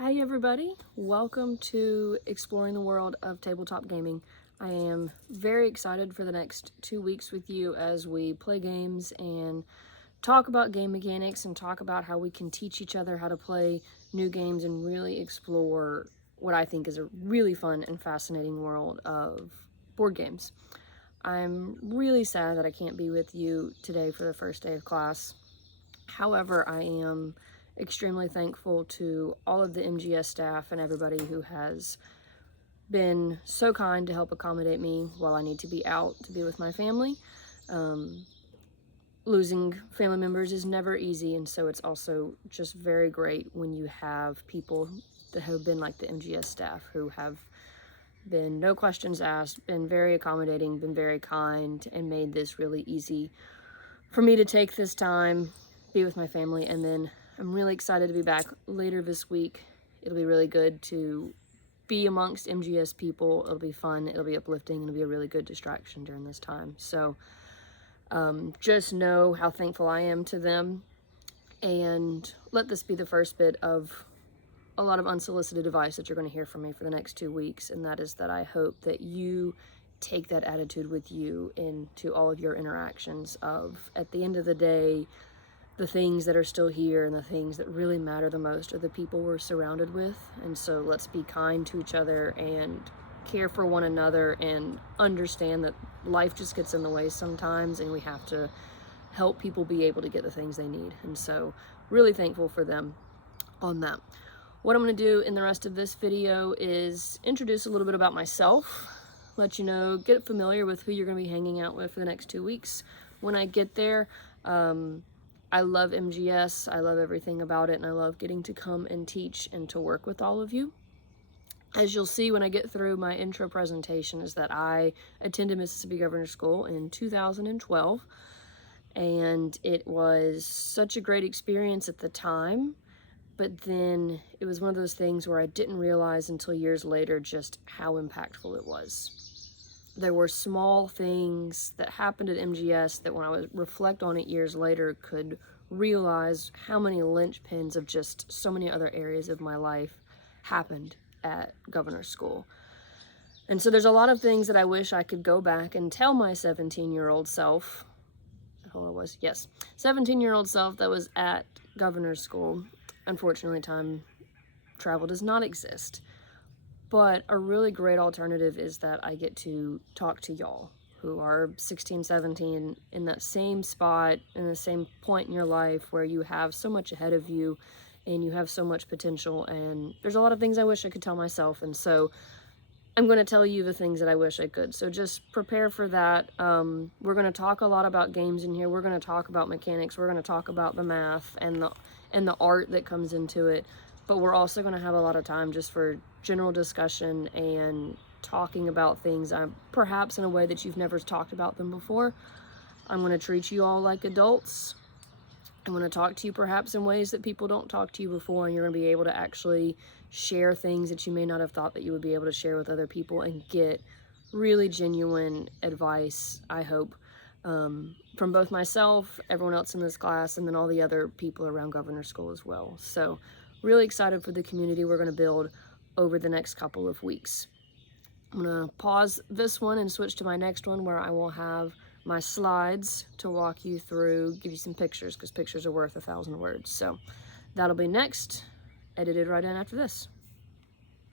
Hi everybody, welcome to Exploring the World of Tabletop Gaming. I am very excited for the next 2 weeks with you as we play games and talk about game mechanics and talk about how we can teach each other how to play new games and really explore what I think is a really fun and fascinating world of board games. I'm really sad that I can't be with you today for the first day of class. However, I am extremely thankful to all of the MGS staff and everybody who has been so kind to help accommodate me while I need to be out to be with my family. Losing family members is never easy, and so it's also just very great when you have people that have been like the MGS staff who have been no questions asked, been very accommodating, been very kind, and made this really easy for me to take this time, be with my family, and then I'm really excited to be back later this week. It'll be really good to be amongst MGS people. It'll be fun, it'll be uplifting, it'll be a really good distraction during this time. So just know how thankful I am to them, and let this be the first bit of a lot of unsolicited advice that you're going to hear from me for the next 2 weeks, and that is that I hope that you take that attitude with you into all of your interactions of, at the end of the day, the things that are still here and the things that really matter the most are the people we're surrounded with. And so let's be kind to each other and care for one another and understand that life just gets in the way sometimes, and we have to help people be able to get the things they need. And so really thankful for them on that. What I'm going to do in the rest of this video is introduce a little bit about myself, let you know, get familiar with who you're going to be hanging out with for the next 2 weeks. When I get there, I love MGS, I love everything about it, and I love getting to come and teach and to work with all of you. As you'll see when I get through my intro presentation is that I attended Mississippi Governor's School in 2012, and it was such a great experience at the time, but then it was one of those things where I didn't realize until years later just how impactful it was. There were small things that happened at MGS that when I would reflect on it years later could realize how many linchpins of just so many other areas of my life happened at Governor's School. And so there's a lot of things that I wish I could go back and tell my 17-year-old self, 17-year-old self that was at Governor's School. Unfortunately, time travel does not exist. But a really great alternative is that I get to talk to y'all who are 16, 17, in that same spot, in the same point in your life where you have so much ahead of you and you have so much potential, and there's a lot of things I wish I could tell myself, and so I'm going to tell you the things that I wish I could. So just prepare for that. We're going to talk a lot about games in here. We're going to talk about mechanics. We're going to talk about the math and the art that comes into it. But we're also going to have a lot of time just for general discussion and talking about things perhaps in a way that you've never talked about them before. I'm going to treat you all like adults. I'm going to talk to you perhaps in ways that people don't talk to you before, and you're going to be able to actually share things that you may not have thought that you would be able to share with other people and get really genuine advice, I hope, from both myself, everyone else in this class, and then all the other people around Governor's School as well. So really excited for the community we're going to build over the next couple of weeks. I'm going to pause this one and switch to my next one where I will have my slides to walk you through, give you some pictures, because pictures are worth 1,000 words. So that'll be next, edited right in after this.